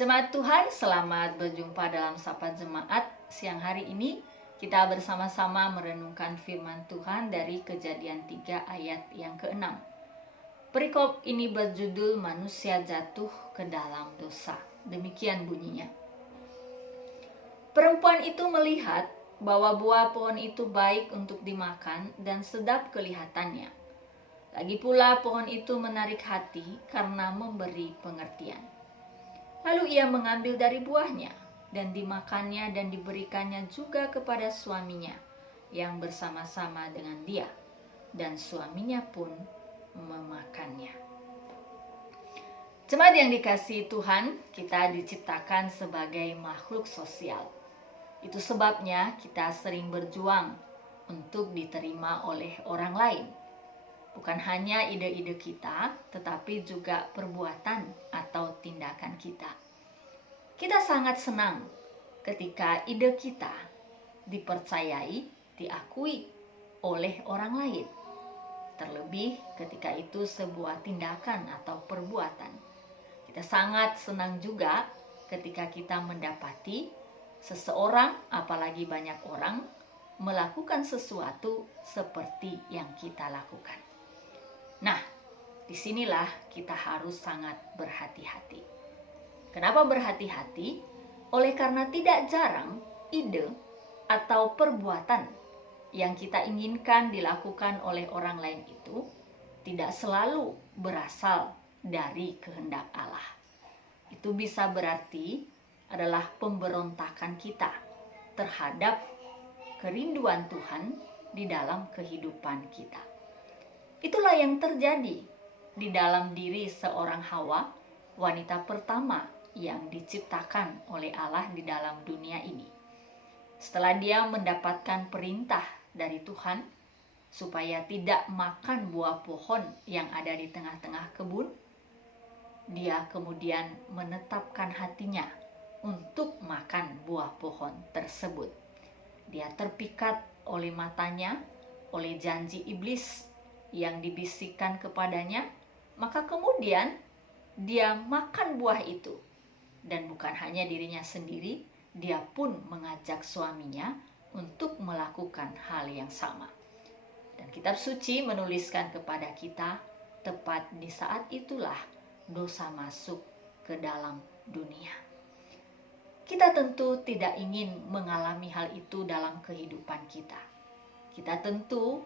Jemaat Tuhan, selamat berjumpa dalam Sapa Jemaat. Siang hari ini kita bersama-sama merenungkan firman Tuhan dari Kejadian 3 ayat yang ke-6. Perikop ini berjudul manusia jatuh ke dalam dosa. Demikian bunyinya. Perempuan itu melihat bahwa buah pohon itu baik untuk dimakan dan sedap kelihatannya. Lagi pula pohon itu menarik hati karena memberi pengertian. Lalu ia mengambil dari buahnya dan dimakannya dan diberikannya juga kepada suaminya yang bersama-sama dengan dia, dan suaminya pun memakannya. Jemaat yang dikasihi Tuhan, kita diciptakan sebagai makhluk sosial. Itu sebabnya kita sering berjuang untuk diterima oleh orang lain. Bukan hanya ide-ide kita, tetapi juga perbuatan atau tindakan kita. Kita sangat senang ketika ide kita dipercayai, diakui oleh orang lain. Terlebih ketika itu sebuah tindakan atau perbuatan. Kita sangat senang juga ketika kita mendapati seseorang, apalagi banyak orang, melakukan sesuatu seperti yang kita lakukan. Nah, disinilah kita harus sangat berhati-hati. Kenapa berhati-hati? Oleh karena tidak jarang ide atau perbuatan yang kita inginkan dilakukan oleh orang lain itu tidak selalu berasal dari kehendak Allah. Itu bisa berarti adalah pemberontakan kita terhadap kerinduan Tuhan di dalam kehidupan kita. Itulah yang terjadi di dalam diri seorang Hawa, wanita pertama yang diciptakan oleh Allah di dalam dunia ini. Setelah dia mendapatkan perintah dari Tuhan supaya tidak makan buah pohon yang ada di tengah-tengah kebun, dia kemudian menetapkan hatinya untuk makan buah pohon tersebut. Dia terpikat oleh matanya, oleh janji iblis yang dibisikkan kepadanya, maka kemudian dia makan buah itu. Dan bukan hanya dirinya sendiri, dia pun mengajak suaminya untuk melakukan hal yang sama. Dan kitab suci menuliskan kepada kita, tepat di saat itulah dosa masuk ke dalam dunia. Kita tentu tidak ingin mengalami hal itu dalam kehidupan kita. Kita tentu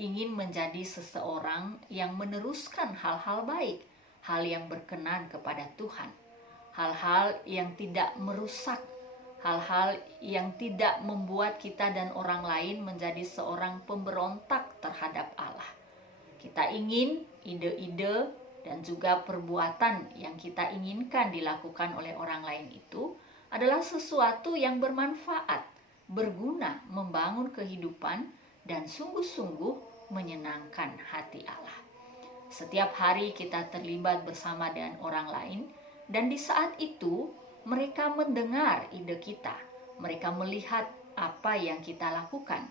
ingin menjadi seseorang yang meneruskan hal-hal baik, hal yang berkenan kepada Tuhan, hal-hal yang tidak merusak, hal-hal yang tidak membuat kita dan orang lain menjadi seorang pemberontak terhadap Allah. Kita ingin ide-ide dan juga perbuatan yang kita inginkan dilakukan oleh orang lain itu adalah sesuatu yang bermanfaat, berguna, membangun kehidupan, dan sungguh-sungguh menyenangkan hati Allah. Setiap hari kita terlibat bersama dengan orang lain, dan di saat itu mereka mendengar ide kita, mereka melihat apa yang kita lakukan,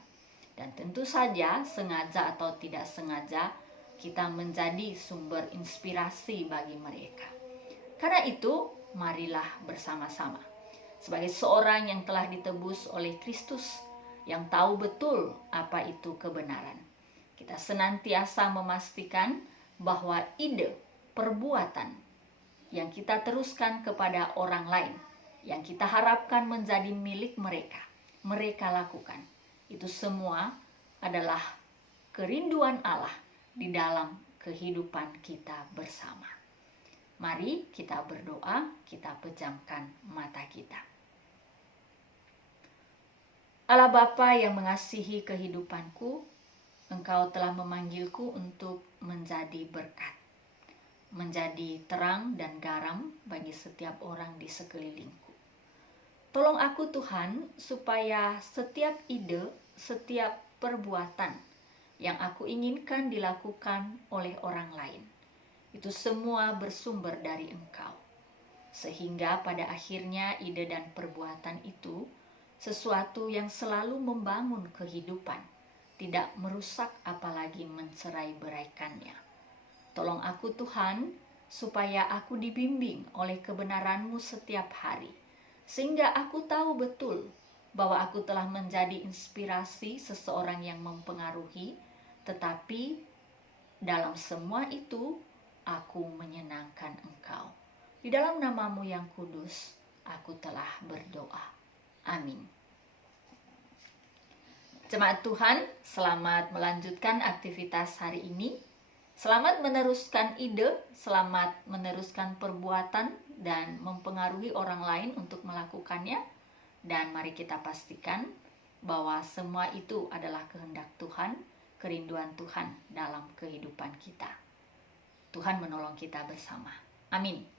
dan tentu saja sengaja atau tidak sengaja kita menjadi sumber inspirasi bagi mereka. Karena itu, marilah bersama-sama sebagai seorang yang telah ditebus oleh Kristus, yang tahu betul apa itu kebenaran, kita senantiasa memastikan bahwa ide, perbuatan yang kita teruskan kepada orang lain, yang kita harapkan menjadi milik mereka, mereka lakukan, itu semua adalah kerinduan Allah di dalam kehidupan kita bersama. Mari kita berdoa, kita pejamkan mata kita. Allah Bapa yang mengasihi kehidupanku, Engkau telah memanggilku untuk menjadi berkat, menjadi terang dan garam bagi setiap orang di sekelilingku. Tolong aku Tuhan, supaya setiap ide, setiap perbuatan yang aku inginkan dilakukan oleh orang lain, itu semua bersumber dari Engkau. Sehingga pada akhirnya ide dan perbuatan itu sesuatu yang selalu membangun kehidupan, tidak merusak apalagi mencerai beraikannya. Tolong aku Tuhan, supaya aku dibimbing oleh kebenaran-Mu setiap hari, sehingga aku tahu betul bahwa aku telah menjadi inspirasi seseorang yang mempengaruhi, tetapi dalam semua itu aku menyenangkan Engkau. Di dalam nama-Mu yang kudus, aku telah berdoa. Amin. Jemaat Tuhan, selamat melanjutkan aktivitas hari ini. Selamat meneruskan ide, selamat meneruskan perbuatan dan mempengaruhi orang lain untuk melakukannya. Dan mari kita pastikan bahwa semua itu adalah kehendak Tuhan, kerinduan Tuhan dalam kehidupan kita. Tuhan menolong kita bersama. Amin.